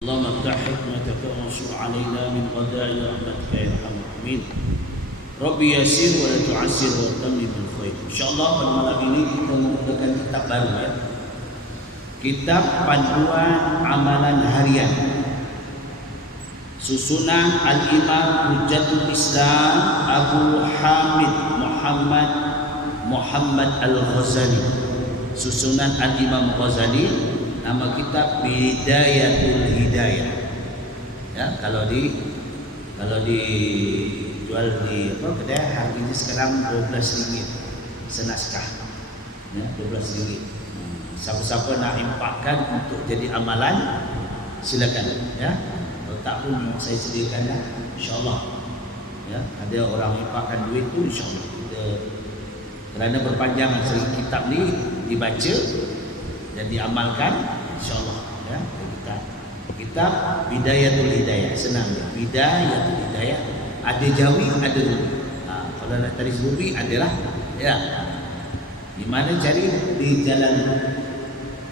اللهم افتح حكمتك وانشر علينا من غداء رحمتك يا ارحم الراحمين. Rabbi yasir wa la tu'assir wa tamim bil khair. Insyaallah pada malam ini kita membukakan kitab baru ya. Kitab Panduan Amalan Harian. Susunan Al-Imam Hujjatul Islam Abu Hamid Muhammad Al-Ghazali. Susunan Al-Imam Ghazali. Nama kitab Bidayatul Hidayah. Ya, kalau dijual di kedai harganya sekarang RM12 senaskah. Ya, RM12. Siapa-siapa nak impakkan untuk jadi amalan silakan ya. Kalau tak pun saya sediakan lah insya-Allah. Ya, ada orang impakkan duit tu insya-Allah. Kerana berpanjangan sering kitab ni dibaca dan diamalkan insyaallah ya. Kitab Bidayatul Hidayah, senang dia. Bidayatul Hidayah, ada Jawi ada Rubi. Kalau nak taris Rubi adalah ya. Di mana cari di jalan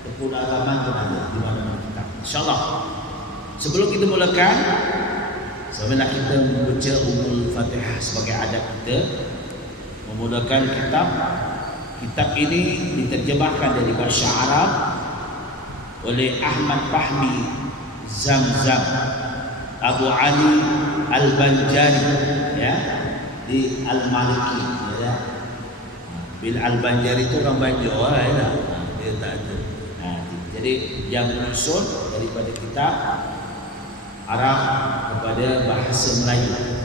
Kebun Halaman ada di mana kitab. Insyaallah. Sebelum kita mulakan, sebenarnya kita membaca Ummul Fatihah sebagai adat kita memulakan kitab. Kitab ini diterjemahkan dari bahasa Arab oleh Ahmad Fahmi Zamzam Abu Ali Al-Banjari ya, di Al-Maliki ya. Bil Al-Banjari itu orang Banjar ya. Dia tak ada. Jadi yang menyusun daripada kitab Arab kepada bahasa Melayu.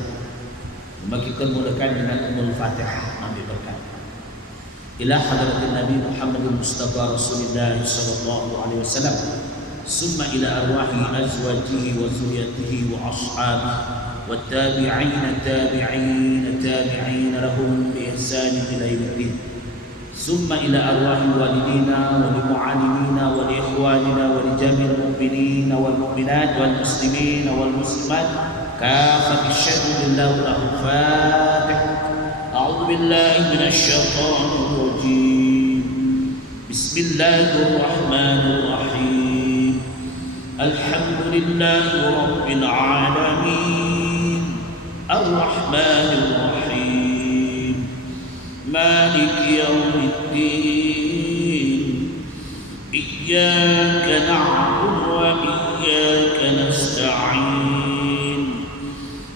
Maka kita mulakan dengan Ummul Fatihah, ambil berkat. إلى حضرة النبي محمد المصطفى رسول الله صلى الله عليه وسلم ثم إلى أرواح أزواجه وذريته وأصحابه والتابعين تابعين لهم بإحسان إلى يوم الدين ثم إلى أرواح والدينا ولمعلمينا ولإخواننا ولجميع المؤمنين والمؤمنات والمسلمين والمسلمات كافة الشهد بالله له فاتح. أعوذ بالله من الشيطان الرجيم. بسم الله الرحمن الرحيم. الحمد لله رب العالمين الرحمن الرحيم مالك يوم الدين إياك نعبد وإياك نستعين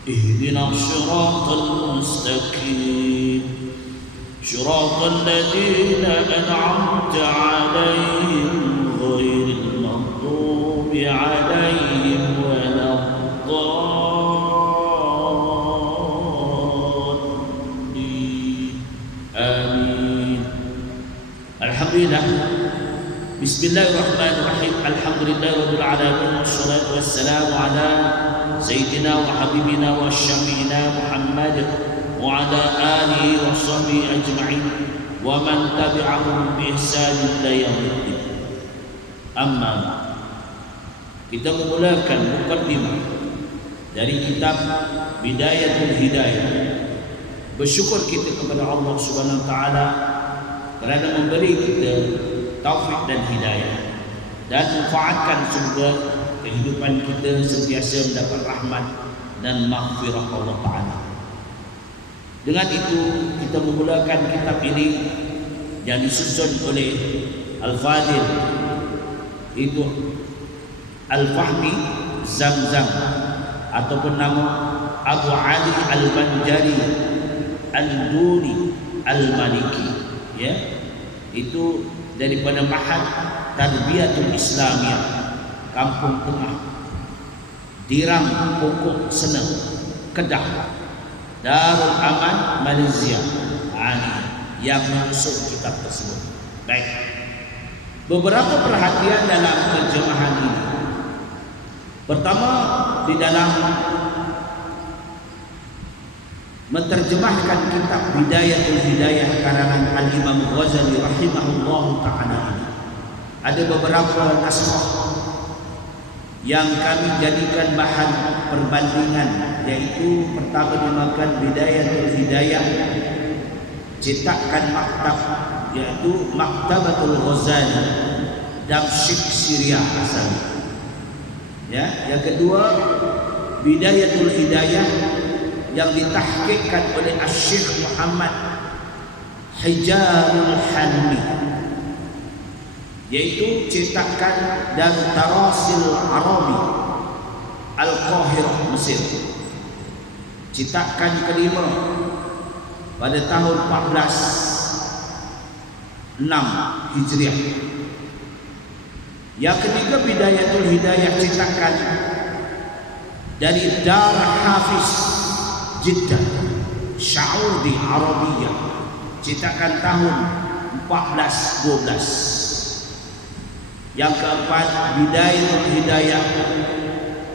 اهدنا الصراط المستقيم صراط الذين أنعمت عليهم غير المغضوب عليهم ولا الضالين آمين. الحمد لله. بسم الله الرحمن الرحيم. الحمد لله رب العالمين والصلاة والسلام على سيدنا وحبيبنا وشفيعنا محمد وعلى آله وصحبه أجمعين ومن تبعهم بإحسان إلى يوم الدين. Amma, kita memulakan mukaddimah dari kitab Bidayatul Hidayah. Bersyukur kita kepada Allah Subhanahu wa taala kerana memberi kita taufik dan hidayah dan manfaatkan surga kehidupan kita sentiasa mendapat rahmat dan maghfirah Allah Ta'ala. Dengan itu kita memulakan kitab ini yang disusun oleh Al-Fadil itu Al-Fahmi Zamzam ataupun nama Abu Ali Al-Banjari Al-Duni Al-Maliki ya. Itu daripada Mahad Tarbiyatul Islamiyah Kampung Tengah Dirang Pokok Sena Kedah Darul Aman Malaysia yang mengusung kitab tersebut. Baik, beberapa perhatian dalam terjemahan ini. Pertama, di dalam menterjemahkan kitab Bidayatul Hidayah karangan Al-Imam Ghazali rahimahullahu ta'ala ini, ada beberapa naskah yang kami jadikan bahan perbandingan, yaitu pertama dinamakan Bidayatul Hidayah cetakan maktab, yaitu Maktabatul Ghazali Damsyik Syria asalnya. Ya, yang kedua Bidayatul Hidayah yang ditahqiqkan oleh Asy-Syaikh Muhammad Hijarul Halmi, yaitu cetakan dan Tarasil Arabi Al-Qahirah, Mesir. Cetakan kelima pada tahun 1406 Hijriah. Yang ketiga Bidayatul Hidayah cetakan dari Dar Hafiz Jeddah Saudi Arabia, cetakan tahun 1412. Yang keempat Bidayatul Hidayah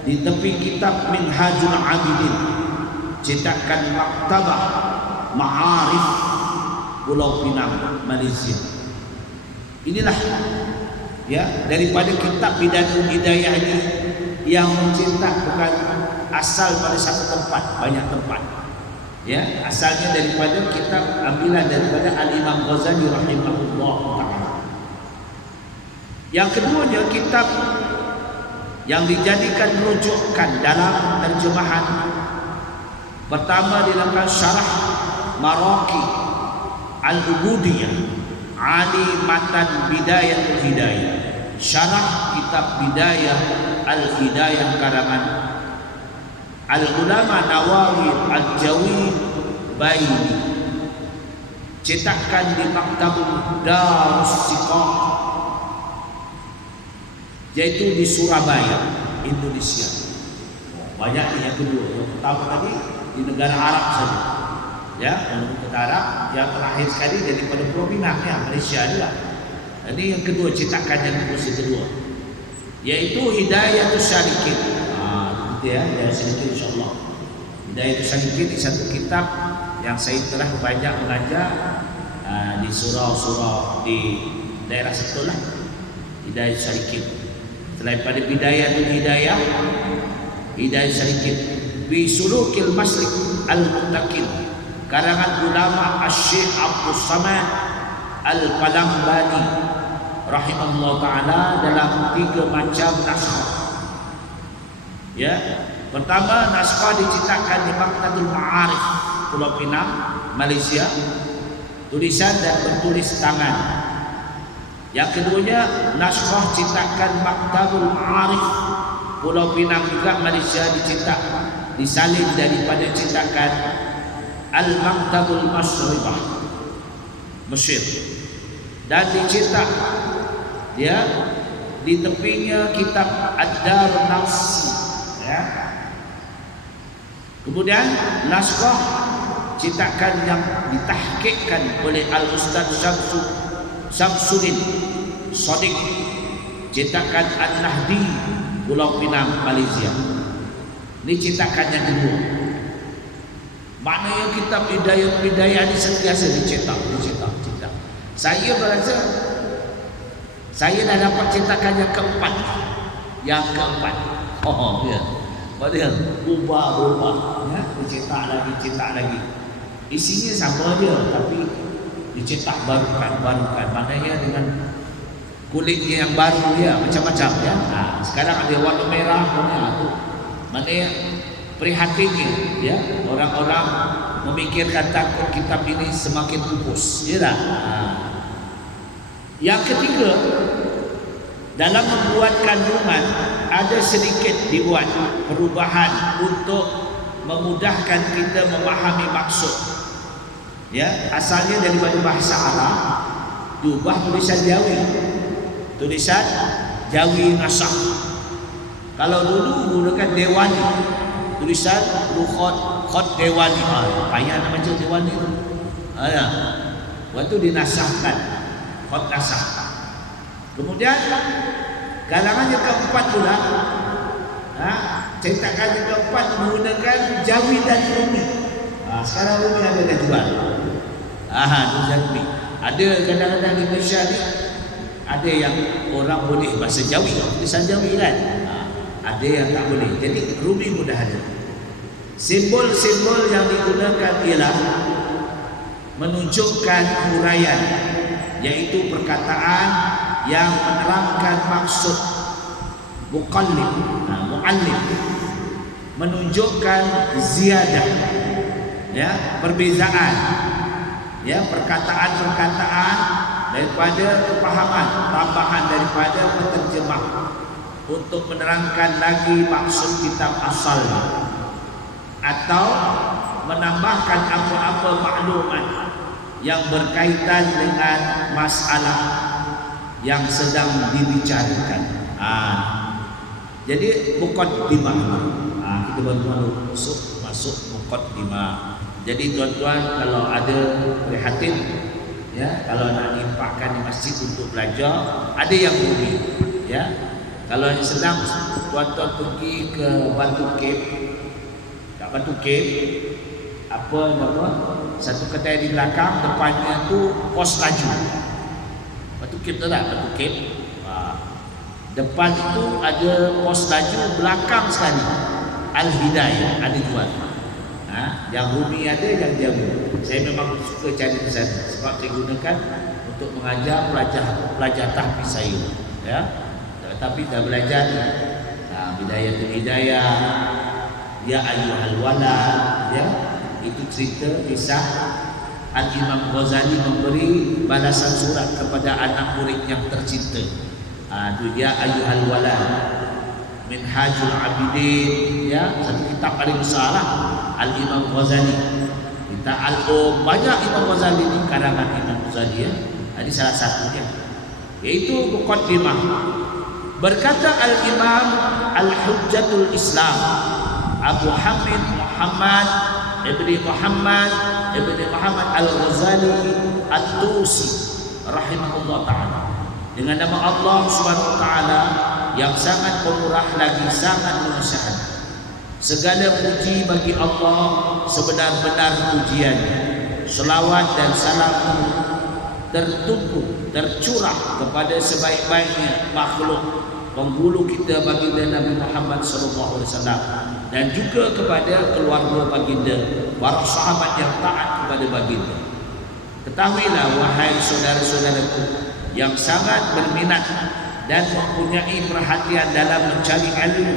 di tepi kitab Minhajul Abidin, cetakan Maktabah Ma'arif Pulau Pinang, Malaysia. Inilah ya daripada kitab Bidayatul Hidayah ini yang mencetak bukan asal pada satu tempat, banyak tempat. Ya, asalnya daripada kitab ambilan daripada Al-Imam Ghazali rahimahullah ta'ala. Yang keduanya kitab yang dijadikan rujukan dalam terjemahan. Pertama dinamakan Syarah Maraqi Al-Ubudiyah Ali Matan Bidayatul Hidayah, syarah kitab Bidayah Al-Hidayah karangan Al-Ulama Nawawi Al-Jawi Baini, cetakan di Maktabul Darussikah, yaitu di Surabaya, Indonesia. Banyak yang kedua. Yang pertama tadi di negara Arab saja. Ya, negara Arab. Yang terakhir sekali daripada Pulau Pinang, ya, Malaysia juga. Jadi yang kedua cetakan yang kedua, yaitu Hidayatul Salikin. Gitu ya, Hidayatul Salikin insya-Allah. Hidayatul Salikin di satu kitab yang saya telah banyak mengajar di surau-surau di daerah situ lah. Hidayatul Salikin. Selain pada Bidayatul Hidayah, Hidayatul Salikin bi Sulukil Maslik Al-Muttaqin karangan ulama Asy-Syaikh Abdul Samad Al-Palambani rahimahullah ta'ala dalam 3 macam naskah. Ya, pertama naskah diciptakan di Maktabul Ma'arif Pulau Pinang, Malaysia, tulisan dan bertulis tangan. Yang keduanya naskah ciptakan Maktabul Ma'arif Pulau Pinang juga, Malaysia, dicetak disalin daripada cetakan Al-Maktabul Masribah, Mesir, dan dicetak dia di tepinya kitab Ad-Darun Nawsi, ya. Kemudian naskah cetakan yang ditahqiqkan oleh Al-Ustaz Syamsuddin Shadiq, cetakan An-Nahdi Pulau Pinang, Malaysia. Ini cetakan yang kedua. Maknanya kitab Hidayah ini sentiasa dicetak. Saya berasa saya dah dapat cetakan yang keempat. Oh ya. Padahal berubah ya, dicetak lagi. Isinya sama dia tapi dicetak barukan. Maknanya dengan kulitnya yang baru ya, macam-macam ya. Sekarang ada warna merah, tu. Maknanya prihatinnya ya, orang-orang memikirkan takut kitab ini semakin pupus, ya tak? Yang ketiga, dalam membuat kandungan ada sedikit dibuat perubahan untuk memudahkan kita memahami maksud. Ya, asalnya daripada bahasa Arab diubah tulisan Jawi nasah. Kalau dulu menggunakan Dewani, tulisan khot Dewani, payah nak baca Dewani tu. Ya. Waktu dinasahkan, khot nasah. Kemudian kalangan yang keempat pula, cetakan yang keempat menggunakan Jawi dan Rumi. Sekarang Rumi ada dah jual. Tulisan Rumi. Ada kadang-kadang di Malaysia ni ada yang orang boleh bahasa Jawi, tulisan Jawi kan. Ada yang tak boleh. Jadi Rumi mudah ada. Simbol-simbol yang digunakan ialah menunjukkan huraian, yaitu perkataan yang menerangkan maksud. Muqallid. mu'allif, menunjukkan ziyadah, ya, perbezaan, ya, perkataan-perkataan daripada kepahaman, tambahan daripada penterjemah untuk menerangkan lagi maksud kitab asalnya, atau menambahkan apa-apa maklumat yang berkaitan dengan masalah yang sedang dibicarakan. Jadi muqaddimah. Kita baru masuk muqaddimah. Jadi tuan-tuan kalau ada prihatin, ya, kalau nak nimpakkan di masjid untuk belajar, ada yang boleh, ya. Kalau yang sedang tuan-tuan pergi ke Batu Cape, kat Batu Cape, apa nama? Satu kedai di belakang, depannya tu pos laju. Batu Cape tu tak? Batu Cape. Depan itu ada pos laju, belakang sekali Al-Hidayah ada jual. Yang Rumi ada, yang Jamu. Saya memang suka cari ke sana sebab saya gunakan untuk mengajar pelajar tahfiz saya, ya. Tapi dah belajar Bidayatul Hidayah, ya ayyuhal walad, ya. Itu cerita kisah Al-Imam Ghazali memberi balasan surat kepada anak murid yang tercinta. Itu ya ayyuhal walad, Minhajul Abidin, ya, satu kitab paling besar lah, Al-Imam Ghazali. Kita Al-Um, banyak Imam Ghazali ni, karangan Imam Ghazali, ya. Ini salah satunya, yaitu muqaddimah. Berkata Al-Imam Al-Hujjatul Islam Abu Hamid Muhammad Ibni Muhammad Al-Ghazali At-Tusi rahimahullah ta'ala, dengan nama Allah subhanahu wa ta'ala yang sangat pemurah lagi sangat mengesahkan. Segala puji bagi Allah sebenar-benar pujiannya. Selawat dan salam tertumpu, tercurah kepada sebaik-baiknya makhluk, penghulu kita baginda Nabi Muhammad SAW, dan juga kepada keluarga baginda, para sahabat yang taat kepada baginda. Ketahuilah wahai saudara-saudaraku yang sangat berminat dan mempunyai perhatian dalam mencari ilmu,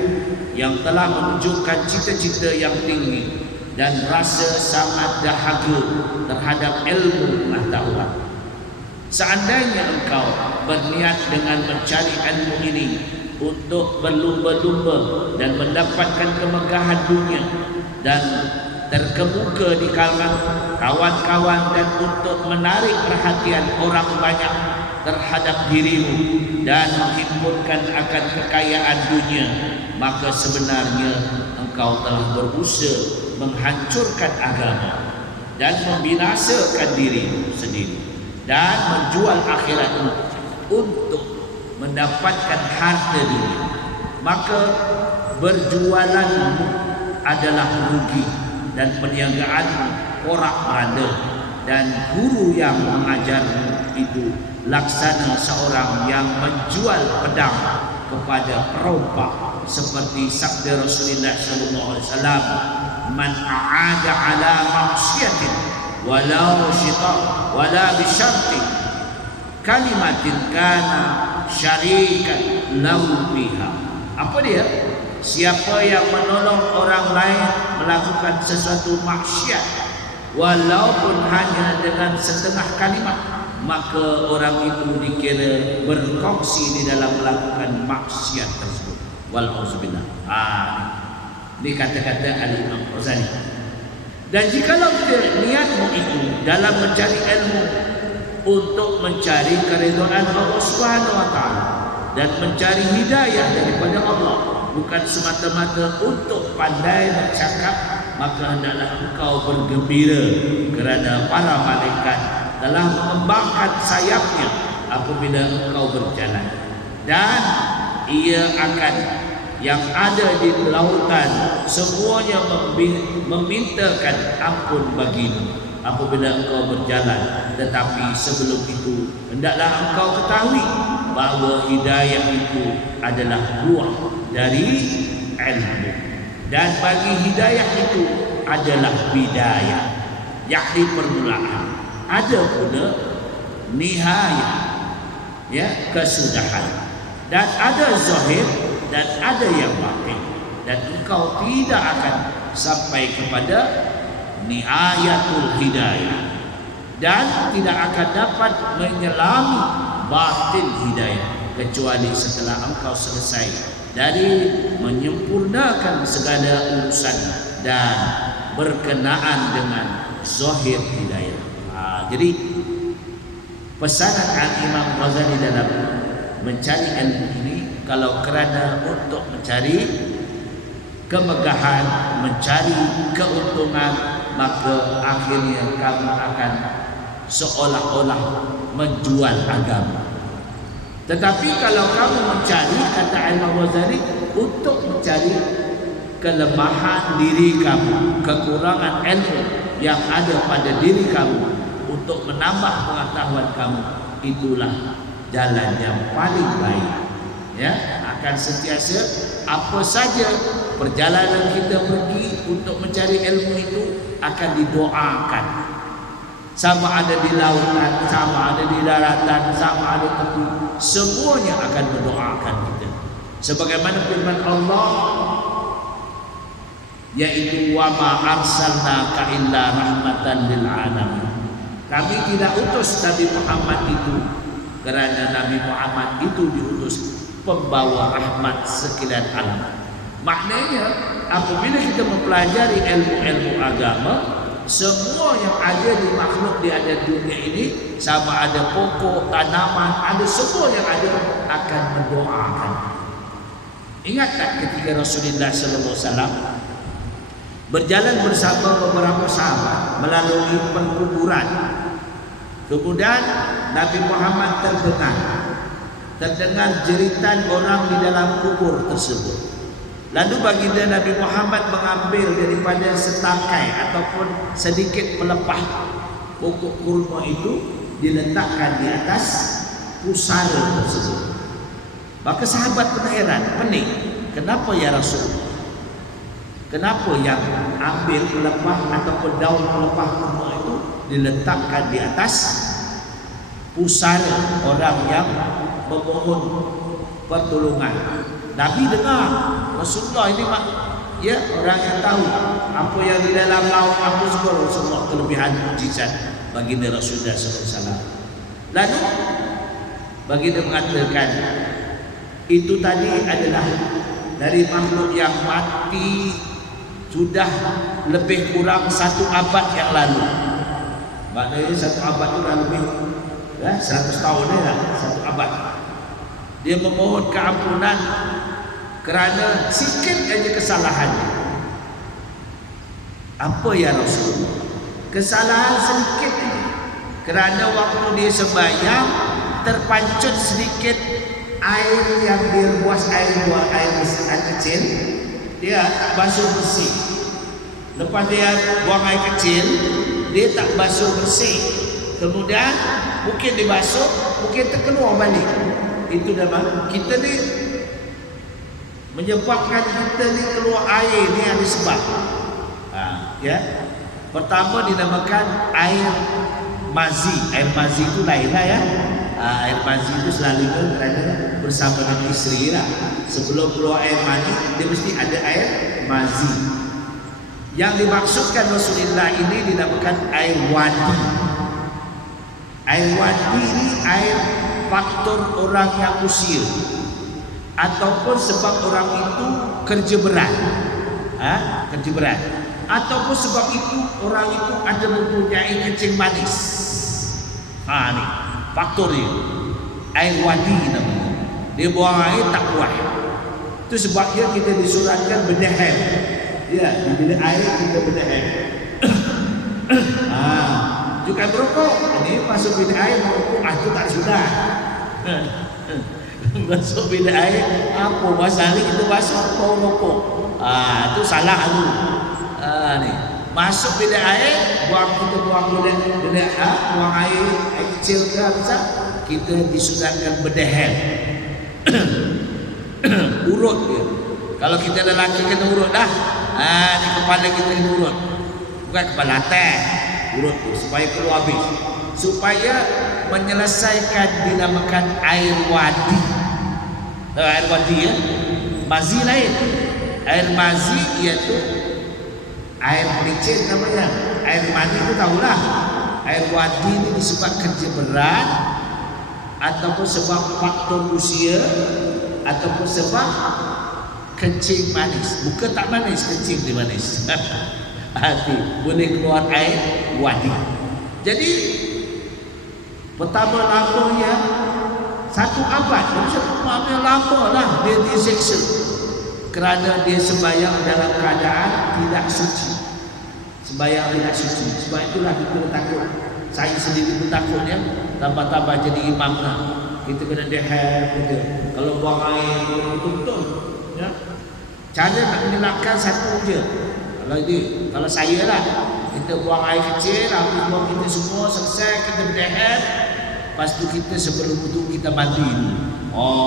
yang telah menunjukkan cita-cita yang tinggi dan rasa sangat dahaga terhadap ilmu pengetahuan. Seandainya engkau berniat dengan mencari ilmu ini untuk berlumba-lumba dan mendapatkan kemegahan dunia dan terkemuka di kalangan kawan-kawan, dan untuk menarik perhatian orang banyak terhadap dirimu dan menghimpunkan akan kekayaan dunia, maka sebenarnya engkau telah berusaha menghancurkan agama dan membinasakan dirimu sendiri dan menjual akhiratmu untuk mendapatkan harta dunia. Maka berjualanmu adalah rugi dan perniagaanmu porak-poranda, dan guru yang mengajarmu itu laksana seorang yang menjual pedang kepada perompak, seperti sabda Rasulullah SAW, man a'ada ala maksiatin walau syaitan wala bisyarti kalimatin kana syarikan lahu biha. Apa dia? Siapa yang menolong orang lain melakukan sesuatu maksiat walaupun hanya dengan setengah kalimat, maka orang itu dikira berkongsi di dalam melakukan maksiat tersebut. Walauzubillah. Ini kata-kata Al-Imam Ghazali. Dan jikalau kita niatmu itu dalam mencari ilmu untuk mencari keridhaan Allah Subhanahu wa taala dan mencari hidayah daripada Allah, bukan semata-mata untuk pandai bercakap, maka hendaklah engkau bergembira kerana para malaikat telah mengembangkan sayapnya apabila engkau berjalan, dan ia akan yang ada di lautan semuanya memintakan ampun bagimu apabila engkau berjalan. Tetapi sebelum itu hendaklah engkau ketahui bahawa hidayah itu adalah buah dari ilmu, dan bagi hidayah itu adalah bidayah, yakni permulaan. Ada pula nihayah, ya, kesudahan, dan ada zahir dan ada yang batin. dan engkau tidak akan sampai kepada nihayatul hidayah, dan tidak akan dapat menyelami batil hidayah kecuali setelah engkau selesai dari menyempurnakan segala urusan dan berkenaan dengan zahir hidayah. Jadi pesanan Al-Imam Ghazali dalam mencari ilmu ini, kalau kerana untuk mencari kemegahan, mencari keuntungan, maka akhirnya kamu akan seolah-olah menjual agama. Tetapi kalau kamu mencari, kata Imam Ghazali, untuk mencari kelemahan diri kamu, kekurangan ilmu yang ada pada diri kamu, untuk menambah pengetahuan kamu, itulah jalan yang paling baik. Ya, akan sentiasa apa saja perjalanan kita pergi untuk mencari ilmu itu akan didoakan. Sama ada di lautan, sama ada di daratan, sama ada tepi, semuanya akan mendoakan kita. Sebagaimana firman Allah, yaitu wa ma arsalnaka illa rahmatan lil alamin. Kami tidak utus Nabi Muhammad itu kerana Nabi Muhammad itu diutus pembawa rahmat sekalian alam. Maknanya apabila kita mempelajari ilmu-ilmu agama, semua yang ada di makhluk di ada dunia ini, sama ada pokok, tanaman, ada semua yang ada akan mendoakan. Ingat tak ketika Rasulullah sallallahu alaihi wasallam berjalan bersama beberapa sahabat melalui perkuburan, kemudian Nabi Muhammad terdengar jeritan orang di dalam kubur tersebut. Lalu baginda Nabi Muhammad mengambil daripada setakai ataupun sedikit pelepah pokok kurma itu, diletakkan di atas pusara tersebut. Maka sahabat berheran, pening, kenapa ya Rasul? Kenapa yang ambil pelepah ataupun daun pelepah kurma itu diletakkan di atas pusara orang yang memohon pertolongan? Nabi dengar Rasulullah ini ya, orang yang tahu apa yang di dalam laut, apa semua kelebihan mukjizat baginda Rasulullah SAW. Lalu baginda mengatakan, itu tadi adalah dari makhluk yang mati sudah lebih kurang 1 abad yang lalu. Maknanya 1 abad itu dah lebih 100 tahun lah, 1 abad. Dia memohon keampunan kerana sikit aja kesalahannya. Apa ya Rasul? Kesalahan sedikit aja. Kerana waktu dia sembahyang terpancut sedikit air yang dia buas, air kecil, dia tak basuh bersih. Lepas dia buang air kecil, dia tak basuh bersih. Kemudian mungkin dibasuh, mungkin terkeluar balik. Itu dah kita ni menyebabkan kita ni keluar air ni ada sebab. Ya. Pertama dinamakan air mazi. Air mazi itu lainlah ya. Air mazi itu selalu kerana bersama dengan isteri lah. Sebelum keluar air mani, dia mesti ada air mazi. Yang dimaksudkan Rasulullah ini dinamakan air wadi. Air wadi ini air faktor orang yang usia, ataupun sebab orang itu kerja berat, kerja berat, ataupun sebab itu orang itu ada mempunyai kencing manis. Ni faktor dia, air wadi namanya. Dia buang air tak kuat. Itu sebabnya kita disuratkan berdahel. Ya, di bilik air kita berdahel. Juga merokok. Ini masuk bilik air merokok, itu tak sudah. Masuk bilik air, apa masalah itu masuk mau rokok. Itu salah tu. Ni masuk bilik air, kita buang bilik buang air kecil ke besar, kita disuratkan berdahel. Urut dia. Kalau kita lelaki kena urut dah. Di kepala kita kena urut. Bukan kepala atas. Urut tu supaya keluar habis. Supaya menyelesaikan dinamakan air wadi. Air wadi ya. Mazi lain. Air mazi iaitu air pelicin namanya. Air mani itu tahulah. Air wadi ini disebabkan kerja berat ataupun sebab faktor usia ataupun sebab kencing manis. Bukan tak manis, kencing dia manis. Hati boleh keluar air wadi. Jadi pertama lamanya 1 abad. Maksudnya lama lah dia diseksa kerana dia sembahyang dalam keadaan tidak suci. Sembahyang tidak suci. Sebab itulah kita takut. Saya sendiri pun takut ya. Tambah-tambah jadi imam lah. Kita kena dehab gitu. Kalau buang air betul-betul ya. Cara nak mengelakkan satu je. Kalau saya lah, kita buang air kecil, habis buang kita semua selesai, kita berdehab. Lepas tu kita sebelum wudu kita mandi dulu.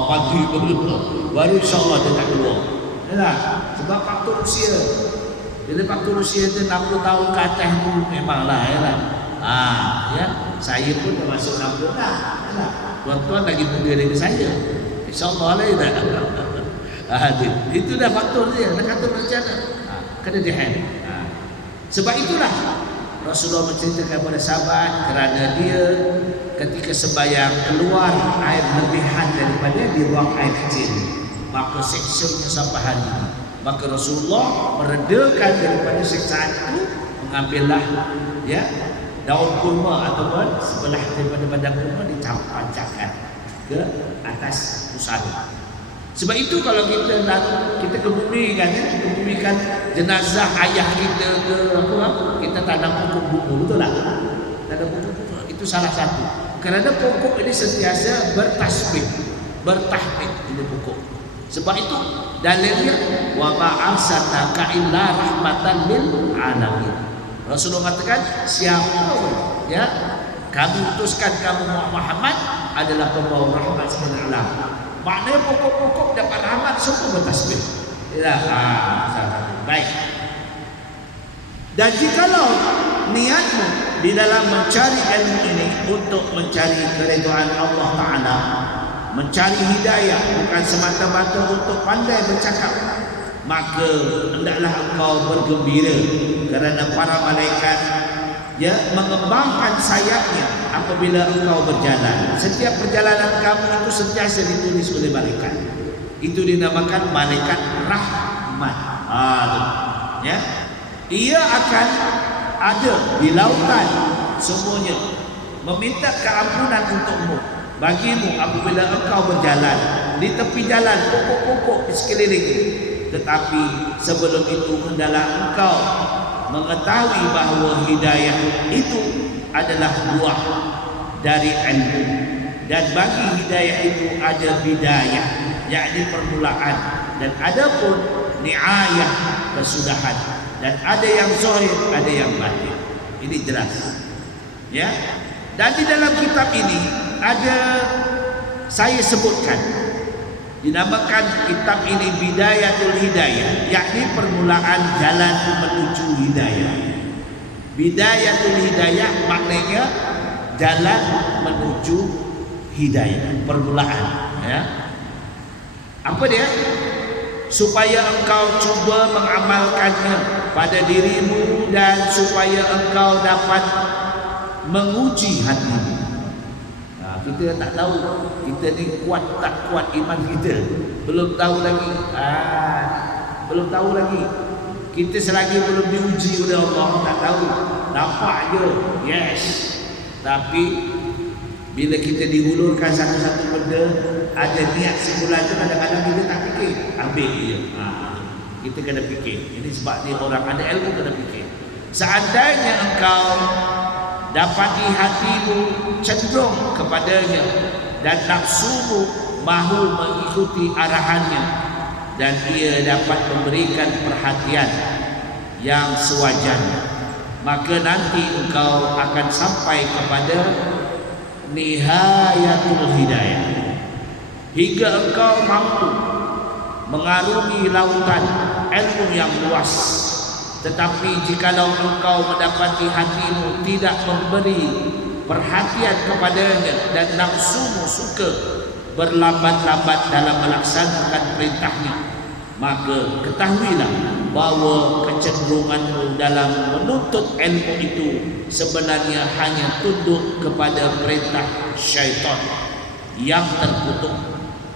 Mandi betul-betul. Baru insya-Allah dia tak keluar. Yalah, sebab faktor usia. Bila faktor usia tu 60 tahun ke atas tu memanglah yalah. Ya, saya pun dah masuk 60 dah. Yalah. Tuan-tuan lagi muda dari saya. Insya-Allah lah ya. Itu dah faktor dia. Nak kata macam mana? Kena dihad. Sebab itulah Rasulullah menceritakan kepada sahabat kerana dia ketika sembahyang keluar air lebihan daripada dia buang air kecil, maka seksanya sampai hari ini. Maka Rasulullah meredakan daripada seksaan itu, mengambillah ya daun kurma ataupun sebelah daripada badan kurma dicampakkan ke atas pusara. Sebab itu kalau kita kebumikan jenazah ayah kita ke apa, kita tanam pokok buku, betul tak? Tanam pokok buku itu salah satu. Kerana pokok ini sentiasa bertasbih, bertahmid ini pokok. Sebab itu dalilnya wa ma arsalnaka illa rahmatan lil alamin. Rasulullah katakan siapa ya kami utuskan kamu Muhammad adalah pembawa rahmat kepada alam. Maknanya pokok-pokok dapat rahmat semua bertasbih. Baik. Dan jikalau niatmu di dalam mencari ilmu ini untuk mencari keridhaan Allah Ta'ala, mencari hidayah, bukan semata-mata untuk pandai bercakap, maka hendaklah engkau bergembira kerana para malaikat ya mengembangkan sayapnya apabila engkau berjalan. Setiap perjalanan kamu itu sentiasa ditulis oleh malaikat. Itu dinamakan malaikat rahmat. Ya. Ia akan ada di lautan semuanya meminta keampunan untukmu, bagimu apabila engkau berjalan di tepi jalan pokok-pokok di sekelilingmu. Tetapi sebelum itu hendaklah engkau mengetahui bahawa hidayah itu adalah buah dari ilmu, dan bagi hidayah itu ada bidayah, yakni permulaan, dan ada pun ni'ayah, kesudahan, dan ada yang zahir, ada yang batin. Ini jelas ya. Dan di dalam kitab ini ada, saya sebutkan, dinamakan kitab ini Bidayatul Hidayah, yakni permulaan jalan menuju hidayah. Bidayatul Hidayah maknanya jalan menuju hidayah, permulaan ya. Apa dia? Supaya engkau cuba mengamalkannya pada dirimu dan supaya engkau dapat menguji hatimu. Kita tak tahu kita ni kuat tak kuat iman kita, belum tahu lagi. Belum tahu lagi. Kita selagi belum diuji oleh Allah tak tahu. Nampak je, yes. Tapi bila kita dihulurkan satu-satu benda, ada niat semula tu kadang-kadang kita tak fikir, ambil je. Kita kena fikir. Ini sebab ni orang ada ilmu kena fikir. Seandainya engkau dapati hatimu cenderung kepadanya dan nafsumu mahu mengikuti arahannya, dan ia dapat memberikan perhatian yang sewajarnya, maka nanti engkau akan sampai kepada nihayatul hidayah, hingga engkau mampu mengarungi lautan ilmu yang luas. Tetapi jikalau engkau mendapati hatimu tidak memberi perhatian kepadanya dan nafsumu suka berlambat-lambat dalam melaksanakan perintahnya, maka ketahuilah bahawa kecenderunganmu dalam menuntut ilmu itu sebenarnya hanya tunduk kepada perintah syaitan yang terkutuk,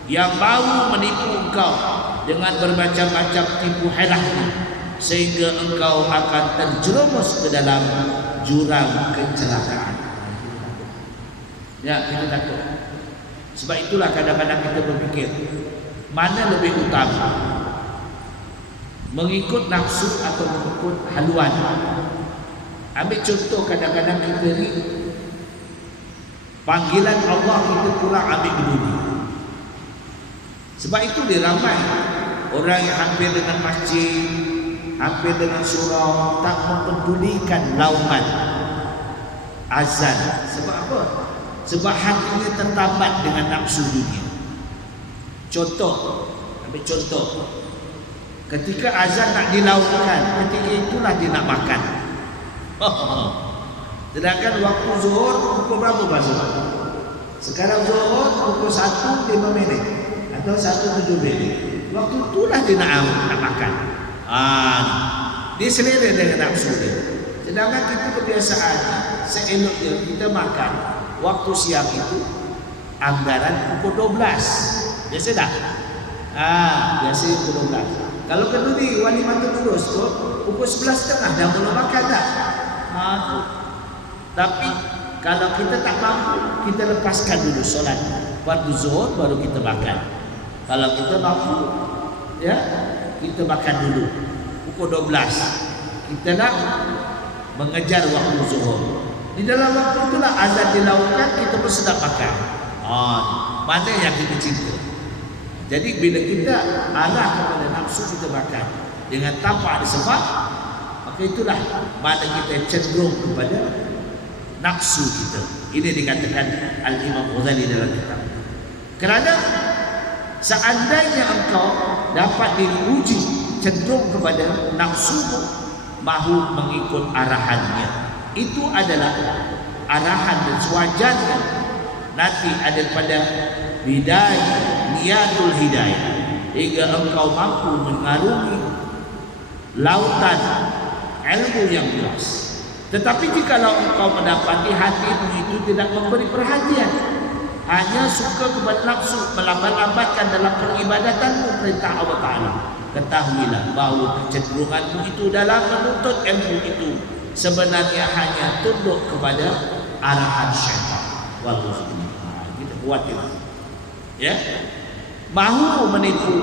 yang mahu menipu engkau dengan bermacam-macam tipu helahnya, sehingga engkau akan terjerumus ke dalam jurang kecelakaan. Ya, kita takut. Sebab itulah kadang-kadang kita berfikir, mana lebih utama, mengikut nafsu atau mengikut haluan. Ambil contoh, kadang-kadang kita ni panggilan Allah kita kurang ambil peduli. Sebab itu dia ramai orang yang hampir dengan masjid, hampir dengan surau, tak mempedulikan lauman azan. Sebab apa? Sebab hatinya tertambat dengan nafsu dunia. Contoh, ambil contoh, ketika azan nak dilakukan, ketika itulah dia nak makan. Sedangkan waktu zuhur pukul berapa masuk? Sekarang zuhur pukul 1:05 atau 1:07. Waktu itulah dia nak makan. Dia selera dengan nafsu dia. Sedangkan kita kebiasaan seelok dia kita makan waktu siang itu anggaran pukul 12. Biasa dah? Biasa pukul 12. Kalau kenduri wali mata lurus tu pukul 11.30 dah mula makan dah. Tapi kalau kita tak mampu, kita lepaskan dulu solat fardu zuhur baru kita makan. Kalau kita mampu, ya, kita makan dulu pukul 12. Kita nak mengejar waktu zuhur. Di dalam waktu itulah azan dilakukan, kita pun sedap makan. Mana yang kita cinta? Jadi bila kita arah kepada nafsu kita makan dengan tanpa ada sebab, maka itulah mana kita cenderung kepada nafsu kita. Ini dikatakan Al-Imam Ghazali dalam kitab. Kerana seandainya engkau dapat diuji cenderung kepada nafsumu, mahu mengikut arahannya, itu adalah arahan dan sewajarnya nanti ada pada bidayah niyatul hidayah, hingga engkau mampu mengarungi lautan ilmu yang luas. Tetapi jikalau engkau mendapati hatimu itu tidak memberi perhatian, hanya suka kepada nafsu, melambat-lambatkan dalam peribadatanmu perintah Allah Ta'ala, ketahuilah bahawa kecenderunganmu itu dalam menuntut ilmu itu sebenarnya hanya tunduk kepada arahan syaitan. Wallahu kita kuat itu. Ya, mahu menipu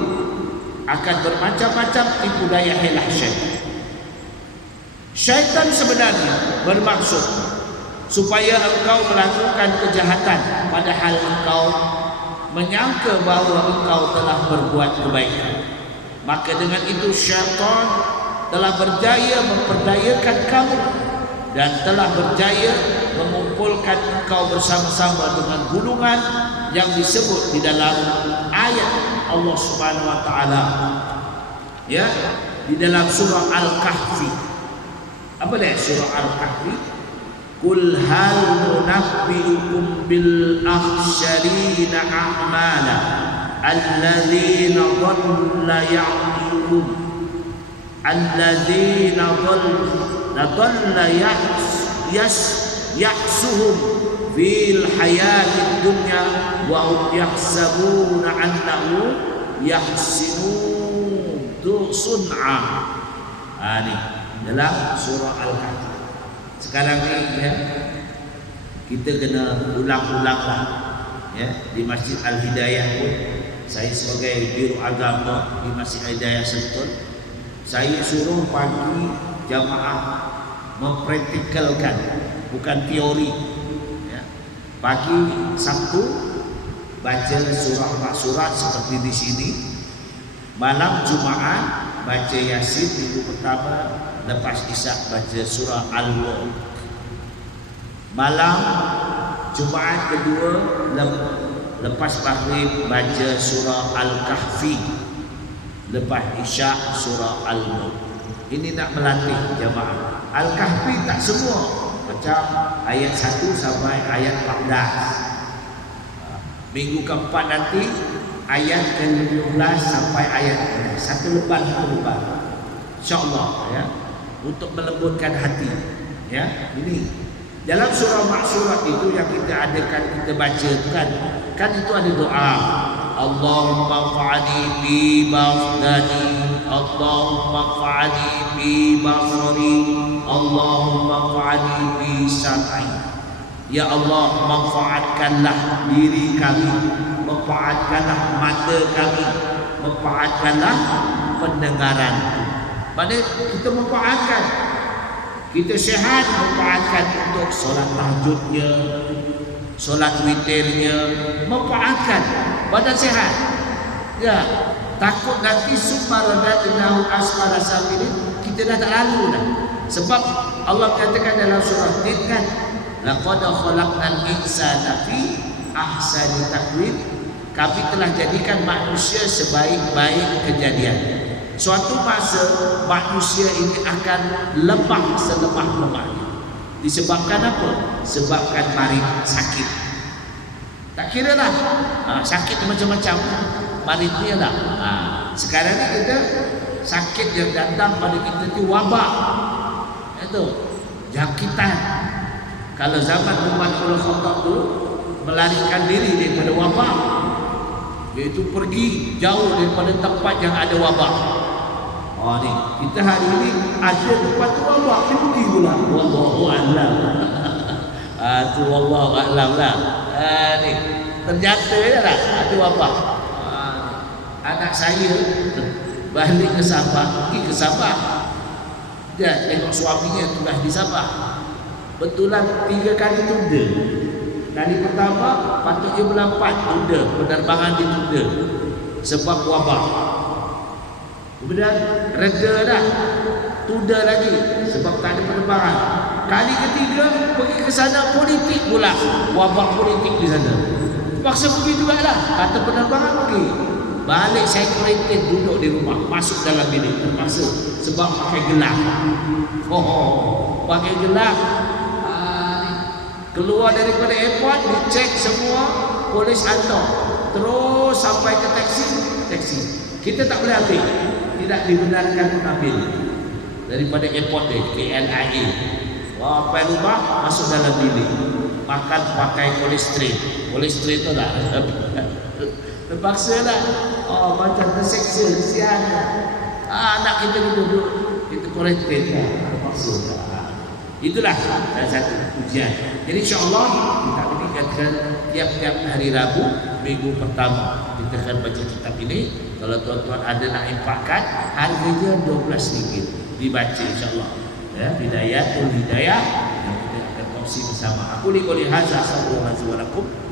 akan bermacam-macam tipu daya helah syaitan. Syaitan sebenarnya bermaksud supaya engkau melakukan kejahatan padahal engkau menyangka bahawa engkau telah berbuat kebaikan. Maka dengan itu syaitan telah berjaya memperdayakan kamu dan telah berjaya mengumpulkan engkau bersama-sama dengan gulungan yang disebut di dalam ayat Allah Subhanahu wa taala, ya, di dalam surah Al-Kahfi. Apa dia surah Al-Kahfi? Qul hal nunabbiukum bil akhsharina a'mala alladzina dhalla ya'lamun alladzina dhalla yahsuhum fil hayatid dunya wa hum yahsabuna annahu yahsinun sun'a. Ini dalam surah Al-Kahfi. Sekarang ni, ya, kita kena ulang-ulanglah, ya, di Masjid Al-Hidayah pun. Saya sebagai biro agama di Masjid Al-Hidayah Sentul, saya suruh pagi jamaah mempraktikalkan, bukan teori, ya. Pagi Sabtu baca surah surat seperti di sini, malam Jumaat baca Yasin minggu pertama, lepas Isyak baca surah Al-Mulk, malam Jumaat kedua lepas maghrib baca surah Al-Kahfi, lepas Isyak surah Al-Mulk. Ini nak melatih jemaah. Al-Kahfi tak semua, macam ayat 1 sampai ayat 14. Minggu keempat nanti ayat ke-15 sampai ayat satu lembar insyaallah ya, untuk melembutkan hati ya. Ini dalam surah Ma'syurah itu yang kita adakan, kita baca kan itu ada doa, Allahumma fa'ani bi basdani, Allahumma fa'ani bi basari, Allahumma fa'ani bi sam'i. Ya Allah, manfaatkanlah diri kami, manfaatkanlah mata kami, manfaatkanlah pendengaran. Maksudnya kita manfaatkan, kita sihat, manfaatkan untuk solat tahajudnya, solat witirnya, manfaatkan badan sihat. Ya, takut nanti subhanallahi asfala safilin, kita dah tak lalu dah. Sebab Allah katakan dalam surah Tin kan, laqad khalaqnal insana fi ahsani taqwim, kami telah jadikan manusia sebaik-baik kejadian. Suatu masa manusia ini akan lemah selemah-lemahnya. Disebabkan apa? Sebabkan marid, sakit. Tak kira lah sakit macam-macam, marid dia lah. Sekarang ni kita sakit yang datang pada kita itu wabak, itu jangkitan. Kalau zaman Umar bin Khattab tu melarikan diri daripada wabak, iaitu pergi jauh daripada tempat yang ada wabak. Ni kita hari ini ada tempat tu wabak, pergi pula. Wallahu a'lam. Tu wallahu a'lam lah. Ni ternyata je lah ada wabak. Anak saya balik ke Sabah, pergi ke Sabah, dia tengok suaminya tugas di Sabah. Betulan 3 kali tunda. Kali pertama patutnya bulan 4 tunda, penerbangan ditunda sebab wabak. Kemudian reda dah, tunda lagi sebab tak ada penerbangan. Kali ketiga pergi ke sana politik pula, wabak politik di sana. Paksa pergi juga lah, kata penerbangan pergi. Balik saya kuarantin, duduk di rumah, masuk dalam bilik terpaksa sebab pakai gelang. Pakai gelang. Keluar daripada airport, dicek semua, polis hantar terus sampai ke taksi. Kita tak boleh ambil, tidak dibenarkan mengambil daripada airport KLIA. Sampai rumah, masuk dalam bilik, makan pakai kolesterol tu lah. Terpaksa lah. Macam terseksa, kesian. Anak kita duduk, kita kuarantin lah, terpaksa lah. Itulah salah satu ujian. Jadi insyaAllah kita ini katakan tiap-tiap hari Rabu minggu pertama kita akan baca kitab ini. Kalau tuan-tuan ada nak infakkan, harganya RM12 dibaca insyaAllah ya, Bidayatul Hidayah yang kita akan kongsi bersama. Aku li qouli hadza, assalamualaikum warahmatullahi wabarakatuh.